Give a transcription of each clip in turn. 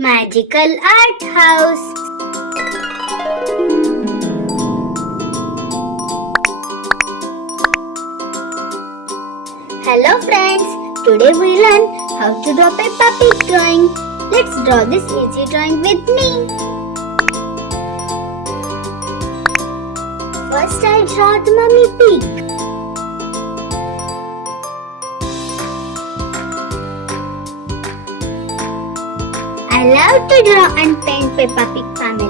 Magical Art House. Hello friends, today we learn how to draw Peppa Pig drawing. Let's draw this easy drawing with me. First I draw the mummy pig. I love to draw and paint Peppa Pig family.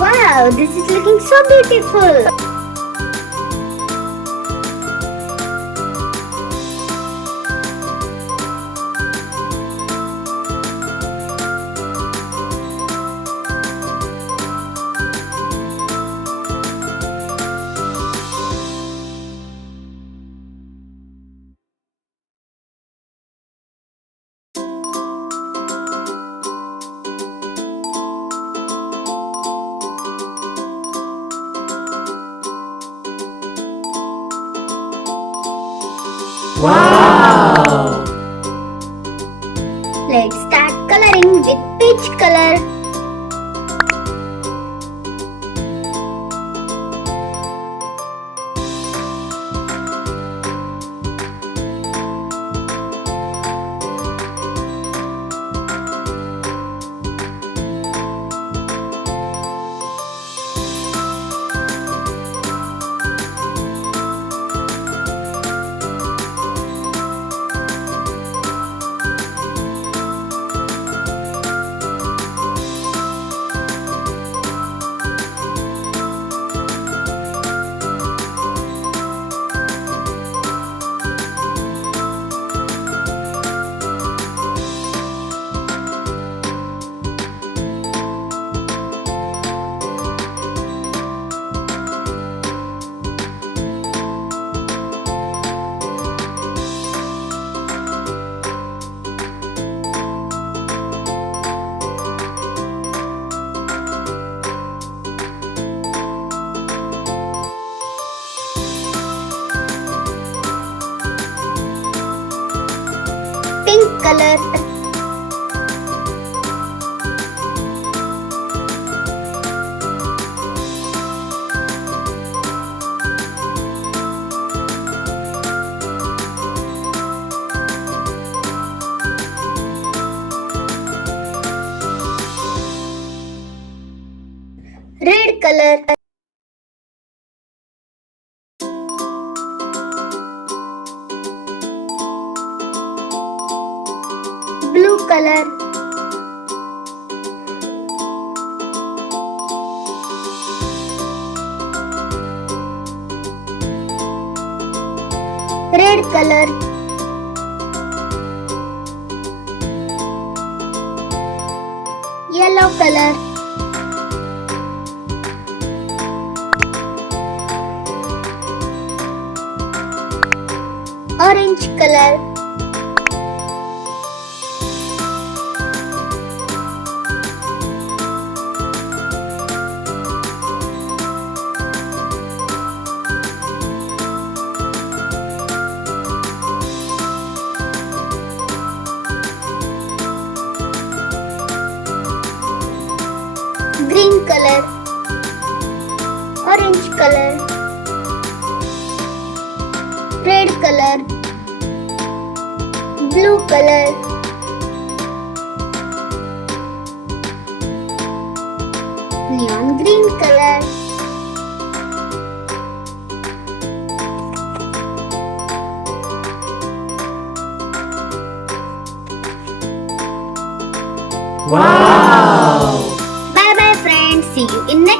Wow, this is looking so beautiful. Wow! Let's start coloring with peach color. Pink color. Red color. Blue color. Red color. Yellow color. Orange color. Green color, orange color, red color, blue color, neon green color. Wow! Bye bye friends. See you in next